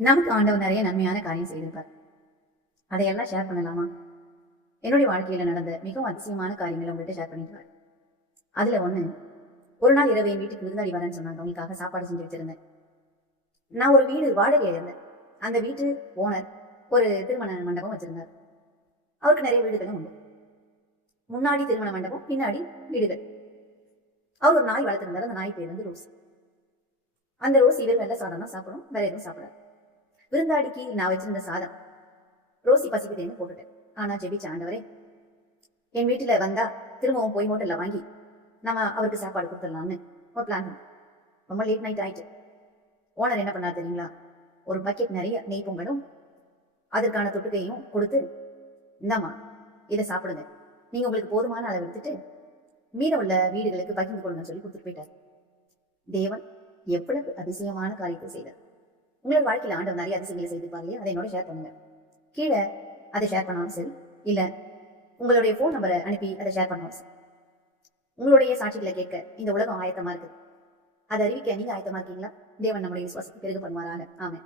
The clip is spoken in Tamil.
நமக்கு ஆண்டவர் நிறைய நன்மையான காரியம் செய்திருப்பார் அதையெல்லாம் ஷேர் பண்ணலாமா? என்னுடைய வாழ்க்கையில நடந்த மிகவும் அதிசயமான காரியங்களை உங்கள்கிட்ட ஷேர் பண்ணிடுவார் அதுல ஒண்ணு ஒரு நாள் இரவு என் வீட்டுக்கு விருந்தாடி வரேன்னு சொன்னாங்க. உங்களுக்காக சாப்பாடு செஞ்சு வச்சிருந்தேன். நான் ஒரு வீடு வாடகை இருந்தேன். அந்த வீட்டு ஓனர் ஒரு திருமண மண்டபம் வச்சிருந்தார். அவருக்கு நிறைய வீடுகளும் உண்டு. முன்னாடி திருமண மண்டபம் பின்னாடி வீடுகள். அவர் ஒரு நாய் வளர்த்துருந்தார். அந்த நாய் பேர் வந்து ரோஸ். அந்த ரோஸ் இவர் வெள்ள சாதம் தான் சாப்பிடும் வேற எதுவும் சாப்பிடாது. விருந்தாடிக்கு நான் வச்சிருந்த சாதம். ரோசி பசிக்குதேன்னு போட்டுட்டேன். ஆனா ஜெபிச்ச ஆண்டவரே என் வீட்டுல வந்தா திரும்பவும் போய் ஹோட்டல்ல வாங்கி நம்ம அவருக்கு சாப்பாடு கொடுத்துடலாம்னு ஒரு பிளான் ரொம்ப லேட் நைட் ஆயிட்டு. ஓனர் என்ன பண்ணார் தெரியுங்களா? ஒரு பக்கெட் நிறைய நெய் பொங்கலும் அதற்கான தொட்டுக்கையும் கொடுத்து இந்தாம்மா இதை சாப்பிடுங்க. நீங்க உங்களுக்கு போதுமான அளவு எடுத்துட்டு மீத உள்ள வீடுகளுக்கு பகிர்ந்து கொடுங்கன்னு சொல்லி கொடுத்துட்டு போயிட்டார். தேவன் எவ்வளவு அதிசயமான காரியத்தை செய்தார். உங்களோட வாழ்க்கையில ஆண்டவர் நிறைய அதிசயங்களை செய்திருப்பாங்க இல்லையா? அதை என்னோட ஷேர் பண்ணுங்க. கீழே அதை ஷேர் பண்ணாலும் சரி இல்ல உங்களுடைய ஃபோன் நம்பரை அனுப்பி அதை ஷேர் பண்ணாலும் சரி. உங்களுடைய சாட்சிகளை கேட்க இந்த உலகம் ஆயத்தமா இருக்கு. அதை அறிவிக்க நீங்க ஆயத்தமா இருக்கீங்களா? தேவன் நம்முடைய விசுவாசத்தை பெருக பண்ணுவாராக ஆமென்.